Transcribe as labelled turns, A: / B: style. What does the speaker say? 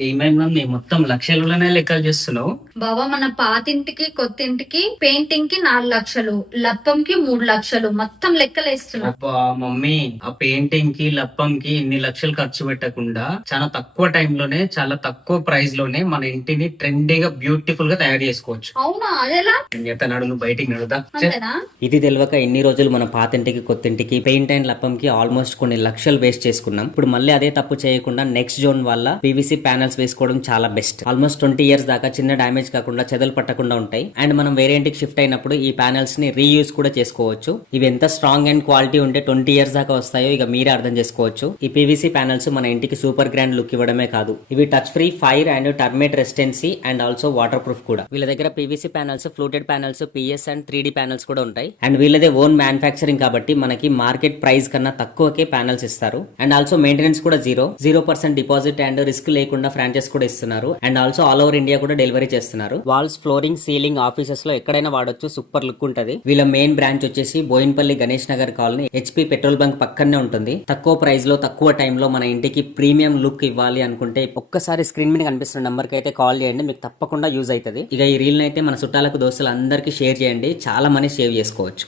A: ఏమేమి మొత్తం లక్షలలోనే లెక్కలు చేస్తున్నావు
B: బాబా మన పాతింటికి కొత్త ఇంటికి పెయింటింగ్కి నాలుగు లక్షలు లప్పంకి మూడు లక్షలు మొత్తం లెక్కలు వేస్తున్నాం.
A: అబ్బా మమ్మీ ఆ పెయింటింగ్కి లప్పం కి ఇన్ని లక్షలు ఖర్చు పెట్టకుండా చాలా తక్కువ టైం లోనే చాలా తక్కువ ప్రైస్లోనే మన ఇంటిని ట్రెండీగా బ్యూటిఫుల్గా తయారు చేసుకోవచ్చు.
B: అవునా? అదెలా?
A: నడు నువ్వు బయటికి నడుదా?
B: అంతేనా?
C: ఇది తెలియక ఎన్ని రోజులు మన పాతింటికి కొత్తింటికి పెయింట్ అండ్ లప్పంకి ఆల్మోస్ట్ కొన్ని లక్షలు వేస్ట్ చేసుకున్నాం. ఇప్పుడు మళ్ళీ అదే తప్పు చేయకుండా నెక్స్ట్ జోన్ వల్ల పీవీసీ ప్యానల్స్ వేసుకోవడం చాలా బెస్ట్. ఆల్మోస్ట్ ట్వంటీ ఇయర్స్ దాకా చిన్న డ్యామేజ్ కాకుండా చెదలు పట్టకుండా ఉంటాయి. అండ్ మనం వేరే ఇంటికి షిఫ్ట్ అయినప్పుడు ఈ ప్యానల్స్ని రీయూజ్ కూడా చేసుకోవచ్చు. ఇవి ఎంత స్ట్రాంగ్ అండ్ క్వాలిటీ ఉంటే ట్వంటీ ఇయర్స్ దాకా వస్తాయో ఇక మీరే అర్థం చేసుకోవచ్చు. ఈ పీవీసీ ప్యానల్స్ మన ఇంటికి సూపర్ గ్రాండ్ లుక్ ఇవ్వడమే కాదు. ఇవి touch free fire and termite resistance and also water proof కూడా. వీళ్ళ దగ్గర PVC panels fluted panels PS and three panels కూడా ఉంటాయి. అండ్ వీళ్ళదే ఓన్ మ్యానుఫాక్చరింగ్ కాబట్టి మనకి మార్కెట్ ప్రైస్ కన్నా తక్కువకే ప్యానల్స్ ఇస్తారు. అండ్ ఆల్సో మెయింటెనెన్స్ కూడా zero. Zero percent deposit and risk లేకుండా ఫ్రాంచైజ్ కూడా ఇస్తున్నారు. And also all over India కూడా డెలివరీ చేస్తున్నారు. వాల్స్ ఫ్లోరింగ్ సీలింగ్ ఆఫీసెస్లో ఎక్కడైనా వాడొచ్చు. సూపర్ లుక్ ఉంటది. వీళ్ళ మెయిన్ బ్రాంచ్ వచ్చేసి Boinpally Ganesh Nagar colony. HP petrol bunk పక్కనే ఉంటుంది. తక్కువ ప్రైస్లో తక్కువ టైంలో మన ఇంటికి ప్రీమియం లుక్ ఇవ్వాలి అనుకుంటే ఒక్కసారి స్క్రీన్ మీద కనిపిస్తున్న నంబర్కి అయితే కాల్ చేయండి. మీకు తప్పకుండా యూజ్ అవుతుంది. ఇక ఈ రీల్ అయితే మన చుట్టాలకు దోస్తులు అందరికీ షేర్ చేయండి. చాలా మనీ సేవ్ చేసుకోవచ్చు.